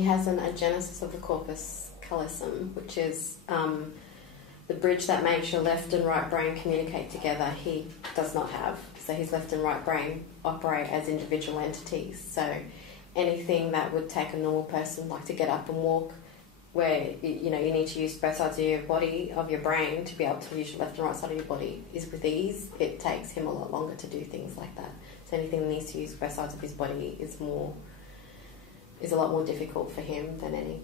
He has an agenesis of the corpus callosum, which is the bridge that makes your left and right brain communicate together. He does not have. So his left and right brain operate as individual entities. So anything that would take a normal person, like to get up and walk, where you need to use both sides of your body, of your brain, to be able to use your left and right side of your body, is with ease. It takes him a lot longer to do things like that. So anything that needs to use both sides of his body is a lot more difficult for him than any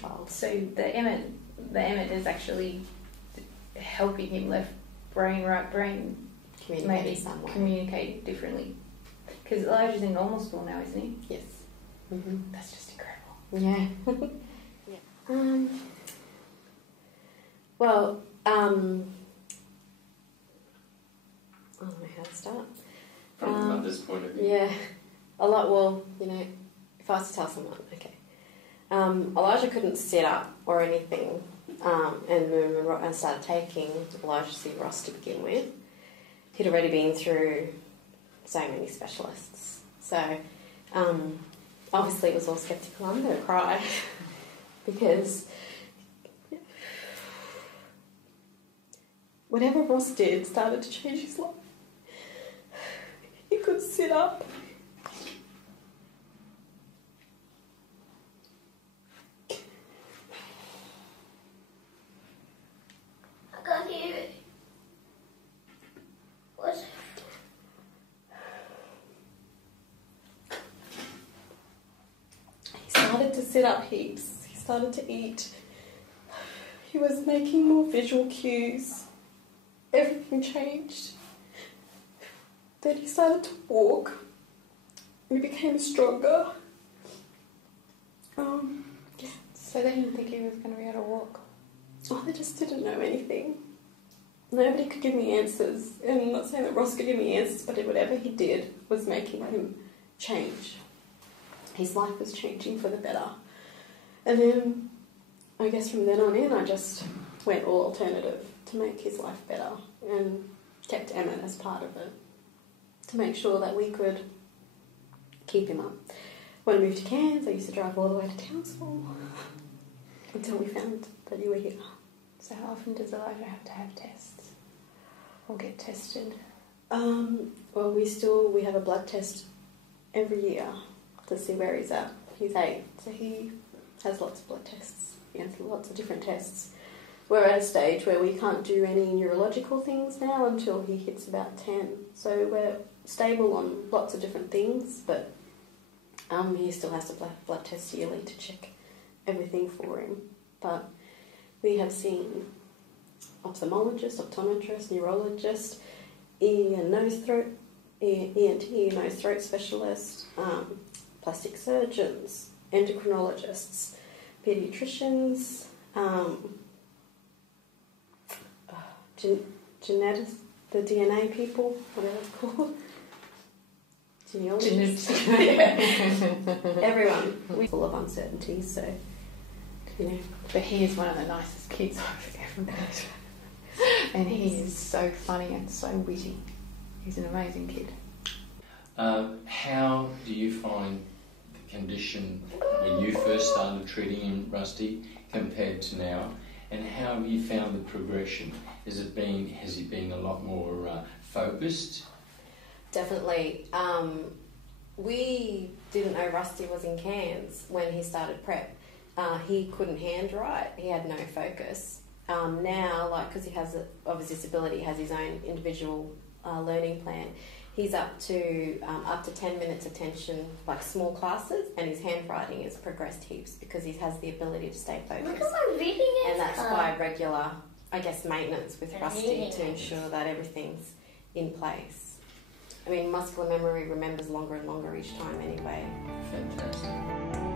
child. So the Emmett is actually helping him left brain, right brain communicate differently. Because Elijah's in normal school now, isn't he? Yes. Mm-hmm. That's just incredible. Yeah. Well, I don't know how to start. From the mother's point of view. Yeah. If I was to tell someone, okay. Elijah couldn't sit up or anything and move and started taking Elijah C. Ross to begin with. He'd already been through so many specialists. So, obviously it was all sceptical. I'm going to cry because whatever Ross did started to change his life. He could sit up. I can't hear it. What's it? He started to sit up heaps. He started to eat. He was making more visual cues. Everything changed. Then he started to walk. He became stronger. Yeah. So they didn't think he was going to be able to walk? Oh, they just didn't know anything. Nobody could give me answers. And I'm not saying that Ross could give me answers, but whatever he did was making him change. His life was changing for the better. And then, I guess from then on in, I just went all alternative to make his life better and kept Emmett as part of it to make sure that we could keep him up. When I moved to Cairns, I used to drive all the way to Townsville until we found that you were here. So how often does Elijah have to have tests or get tested? Well, we have a blood test every year to see where he's at. He's 8, so he has lots of blood tests. He has lots of different tests. We're at a stage where we can't do any neurological things now until he hits about 10. So we're stable on lots of different things, but he still has to blood test yearly to check everything for him. But we have seen ophthalmologist, optometrist, neurologist, ENT, nose throat specialist, plastic surgeons, endocrinologists, paediatricians, geneticists, the DNA people, whatever it's called. Genealogists. Everyone. We're full of uncertainties, so, But he is one of the nicest kids I've ever met. And he is so funny and so witty. He's an amazing kid. How do you find the condition when you first started treating him, Rusty, compared to now? And how have you found the progression? Has he been a lot more focused? Definitely. We didn't know Rusty was in Cairns when he started prep. He couldn't handwrite. He had no focus. Now, because he has of his disability, he has his own individual learning plan. He's up to 10 minutes attention, like small classes, and his handwriting has progressed heaps because he has the ability to stay focused. Look at my reading it. And that's by regular, maintenance with Rusty to ensure that everything's in place. I mean, muscular memory remembers longer and longer each time anyway. Fantastic.